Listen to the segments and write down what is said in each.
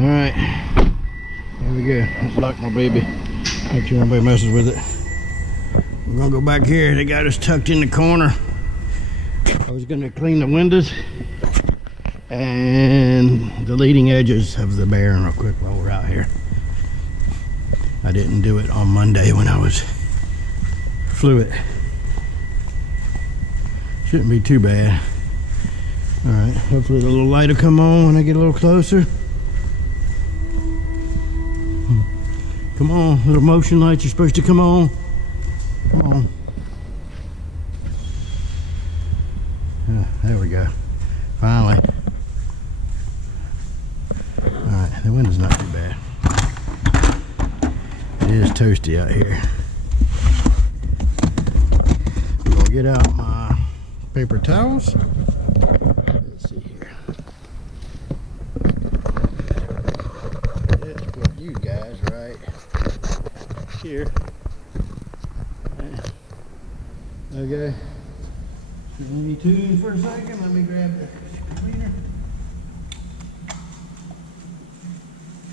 Alright, here we go. Let's lock my baby. Make sure nobody messes with it. We're gonna go back here. They got us tucked in the corner. I was gonna clean the windows and the leading edges of the Baron real quick while we're out here. I didn't do it on Monday when I flew it. Shouldn't be too bad. Alright, hopefully the little light will come on when I get a little closer. Come on, little motion lights are supposed to come on. Come on. There we go. Finally. Alright, the window's not too bad. It is toasty out here. I'm gonna get out my paper towels. Let's see here. Let's put you guys right here. Okay. Let me tune for a second. Let me grab the cleaner.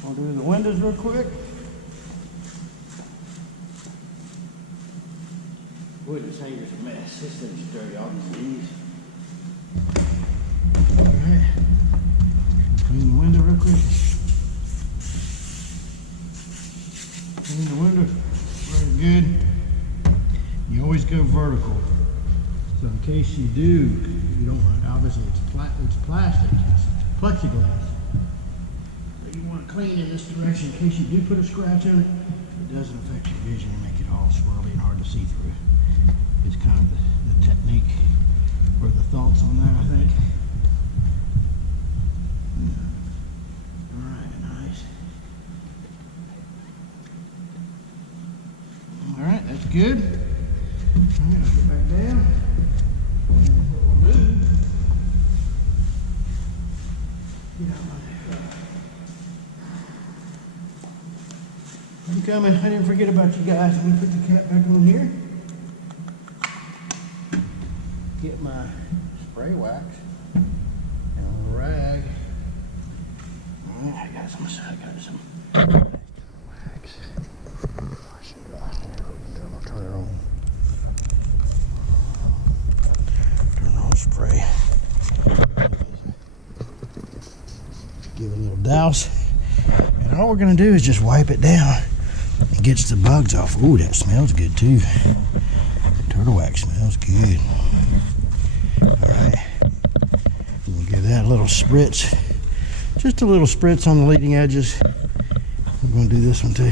I'll do the windows real quick. Boy, this hanger's a mess. This thing's dirty off his knees. Alright. Clean the window real quick. Clean the window. Very good. You always go vertical. So in case you do, you don't want it. Obviously it's plastic, it's plexiglass. So you want to clean in this direction in case you do put a scratch on it. It doesn't affect your vision and make it all swirly and hard to see through. It's kind of the technique or the thoughts on that, I think. Alright, nice. Alright, that's good. Alright, I'll get back down. And what we'll do, get out my I'm coming. I didn't forget about you guys. I'm going to put the cap back on here. Get my spray wax and a little rag. Alright, I got some wax. I'll turn it on. Turn on spray. Give it a little douse. And all we're going to do is just wipe it down. It gets the bugs off. Ooh, that smells good too. Turtle wax smells good. Alright. We'll give that a little spritz. Just a little spritz on the leading edges. I'm going to do this one too.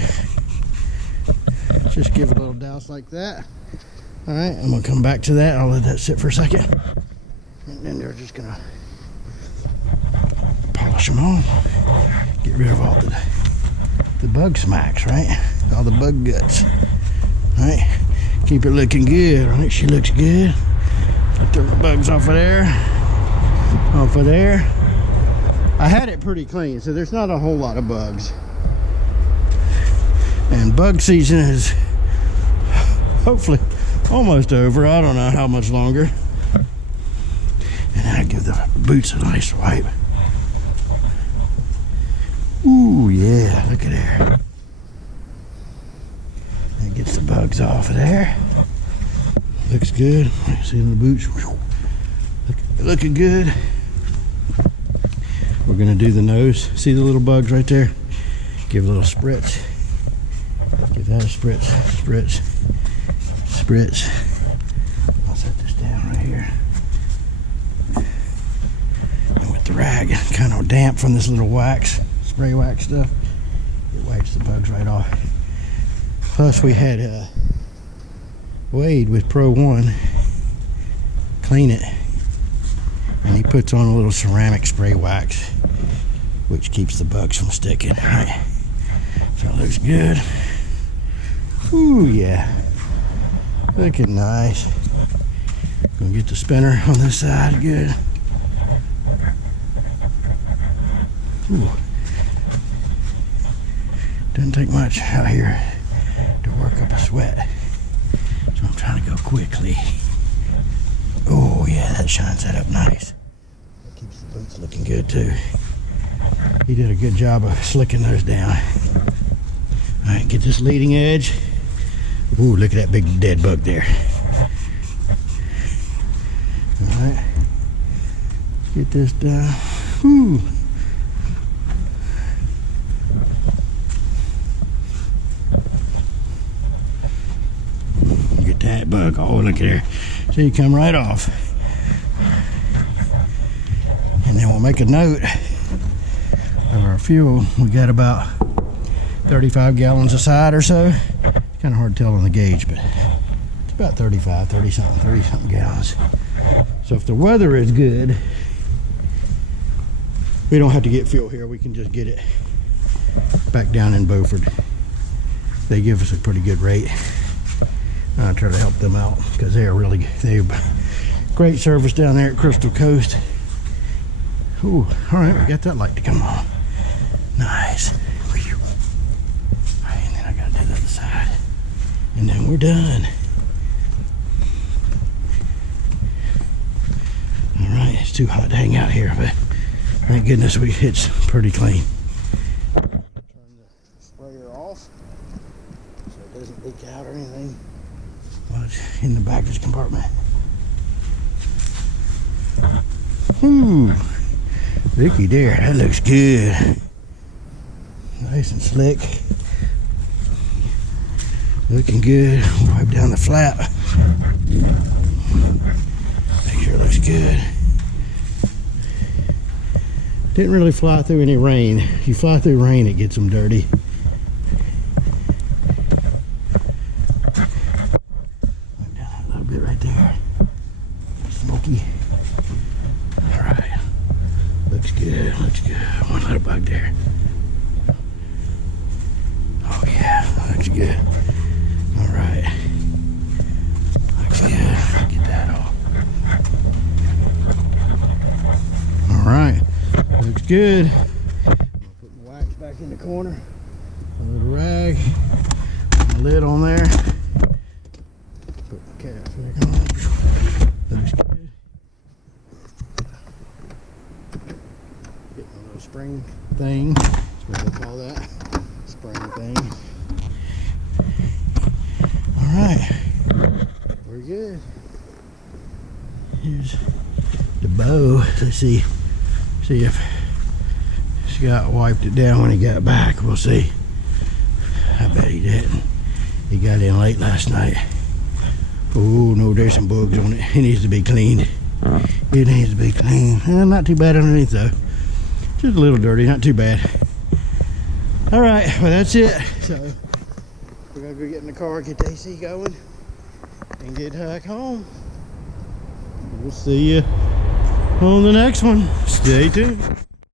Just give it a little douse like that. Alright, I'm going to come back to that. I'll let that sit for a second. And then they're just going to polish them on. Get rid of all the bug smacks, right? All the bug guts. Alright, keep it looking good. I think she looks good. I took the bugs off of there. Off of there. I had it pretty clean, so there's not a whole lot of bugs. And bug season is hopefully almost over. I don't know how much longer. And I give the boots a nice wipe. Ooh, yeah, look at there. That gets the bugs off of there. Looks good. See the boots? Looking good. We're going to do the nose. See the little bugs right there? Give a little spritz. Give that a spritz. Spritz. Spritz. I'll set this down right here. And with the rag, kind of damp from this little wax. Spray wax stuff, it wipes the bugs right off. Plus we had Wade with Pro 1 clean it, and he puts on a little ceramic spray wax which keeps the bugs from sticking. All right, so it looks good. Ooh, yeah, looking nice. Gonna get the spinner on this side. Good. Ooh. Doesn't take much out here to work up a sweat, so I'm trying to go quickly. Oh yeah, that shines that up nice. That keeps the boots looking good too. He did a good job of slicking those down. All right, get this leading edge. Ooh, look at that big dead bug there. All right, get this done. Whew. Get that bug. Oh, look at there. See, you come right off. And then we'll make a note of our fuel. We got about 35 gallons a side or so. It's kind of hard to tell on the gauge, but it's about 35, 30 something gallons. So if the weather is good, we don't have to get fuel here. We can just get it back down in Beaufort. They give us a pretty good rate. I try to help them out because they're great service down there at Crystal Coast. Ooh, all right, we got that light to come on. Nice. All right, and then I gotta do the other side, and then we're done. All right, it's too hot to hang out here, but thank goodness it's pretty clean. Turn the sprayer off so it doesn't leak out or anything while it's in the baggage compartment. Ooh, looky there, that looks good. Nice and slick. Looking good. Wipe down the flap. Make sure it looks good. Didn't really fly through any rain. If you fly through rain, it gets them dirty. Wipe down a little bit right there. Smoky. All right. Looks good. Looks good. One little bug there. Oh yeah, looks good. All right. Looks good. Get that off. All right. Looks good. Put my wax back in the corner. A little rag. Put my lid on there. Put my cap back on. Looks good. Get my little spring thing. That's what they call that. Spring thing. All right. We're good. Here's the bow. Let's see if Scott wiped it down when he got back. We'll see. I bet he didn't. He got in late last night. Oh no, there's some bugs on it. It needs to be cleaned. It needs to be cleaned. Not too bad underneath though. Just a little dirty, not too bad. All right, well that's it. So we're gonna go get in the car, get the AC going, and get back home. We'll see you on the next one. Stay tuned.